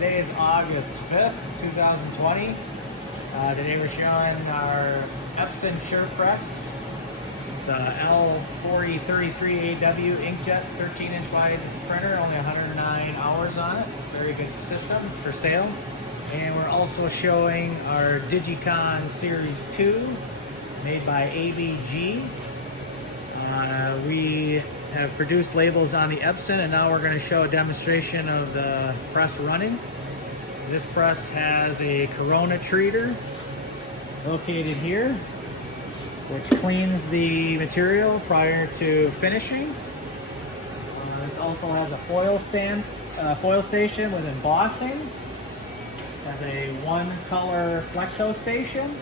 Today is August 5th, 2020. Today we're showing our Epson Sure Press. It's a L4033AW inkjet 13-inch wide printer, only 109 hours on it. Very good system for sale. And we're also showing our Digicon Series 2 made by ABG. We have produced labels on the Epson, and now we're going to show a demonstration of the press running. This press has a Corona treater located here, which cleans the material prior to finishing. This also has a foil station with embossing. It has a one-color Flexo station.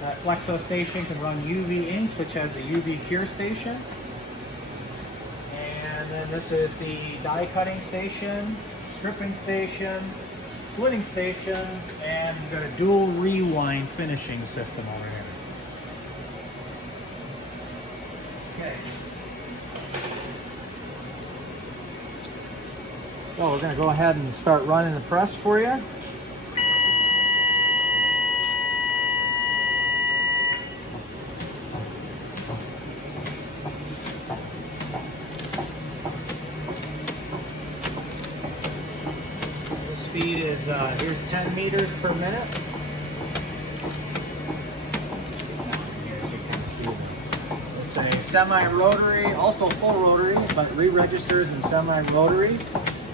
That Flexo station can run UV inks, which has a UV cure station. And then this is the die cutting station, stripping station, slitting station, and we've got a dual rewind finishing system over here. Okay. So we're going to go ahead and start running the press for you. Speed is here's 10 meters per minute. It's a semi-rotary, also full rotary, but re-registers in semi-rotary.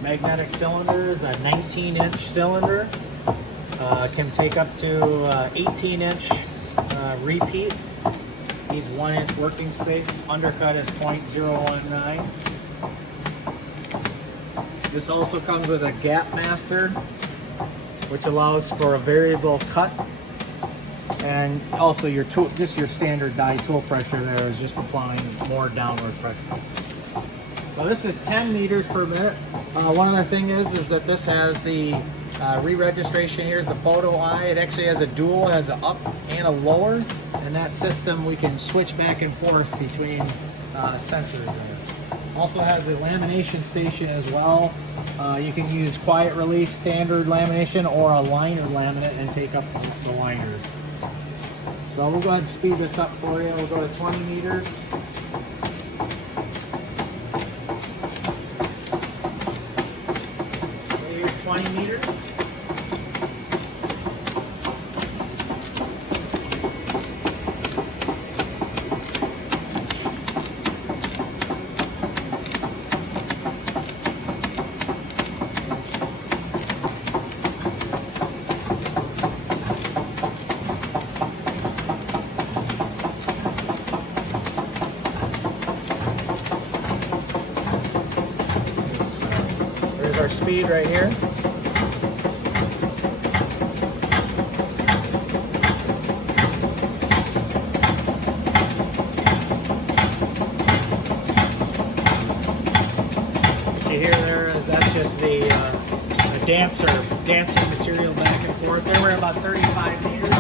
Magnetic cylinder is a 19-inch cylinder. Can take up to 18-inch repeat. Needs 1-inch working space. Undercut is 0.019. This also comes with a gap master, which allows for a variable cut, and also your tool, just your standard die tool pressure there is just applying more downward pressure. So this is 10 meters per minute. One other thing is that this has the re-registration. Here's the photo eye. It actually has a dual, it has an up and a lower, and that system we can switch back and forth between sensors in it. Also has the lamination station as well. You can use quiet release standard lamination or a liner laminate and take up the liners. So we'll go ahead and speed this up for you. We'll go to 20 meters. Here's 20 meters. There's our speed right here. What you hear there is that's just the dancing material back and forth. There we're about 35 meters.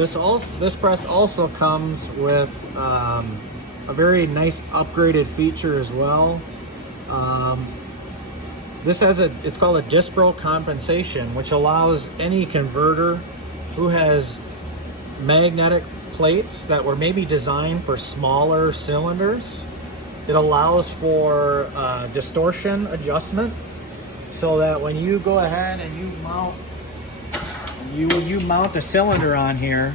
So this press also comes with a very nice upgraded feature as well. This has it's called a dispro compensation, which allows any converter who has magnetic plates that were maybe designed for smaller cylinders. It allows for distortion adjustment, so that when you go ahead and you mount the cylinder on here,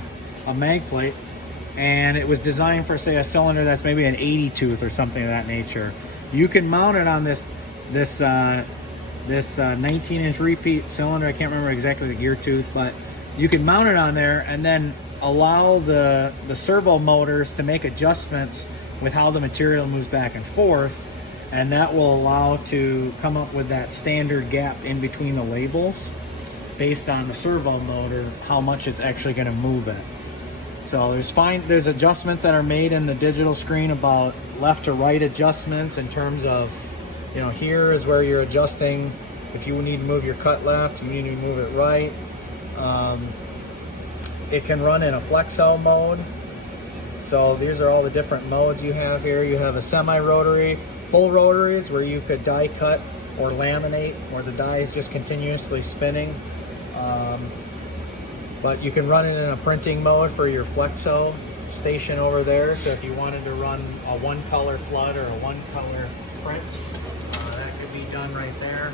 a mag plate, and it was designed for, say, a cylinder that's maybe an 80 tooth or something of that nature, you can mount it on this 19-inch repeat cylinder. I can't remember exactly the gear tooth, but you can mount it on there and then allow the servo motors to make adjustments with how the material moves back and forth, and that will allow to come up with that standard gap in between the labels based on the servo motor, how much it's actually going to move it. So there's adjustments that are made in the digital screen about left to right adjustments in terms of, you know, here is where you're adjusting. If you need to move your cut left, you need to move it right. It can run in a Flexo mode. So these are all the different modes you have here. You have a semi-rotary, full rotaries where you could die cut or laminate, where the die is just continuously spinning. But you can run it in a printing mode for your Flexo station over there. So if you wanted to run a one color flood or a one color print, that could be done right there.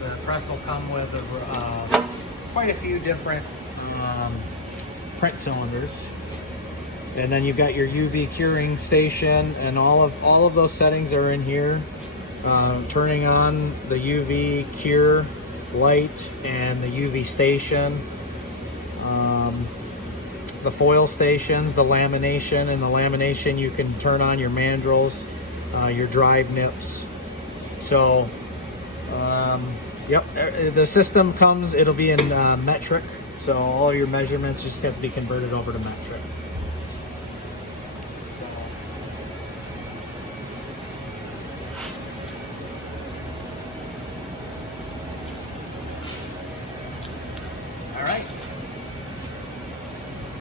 The press will come with quite a few different print cylinders. And then you've got your UV curing station, and all of those settings are in here. Turning on the UV cure light and the UV station, the foil stations, the lamination, and the lamination you can turn on your mandrels, your drive nips. So, yep, the system comes, it'll be in metric, so all your measurements just have to be converted over to metric.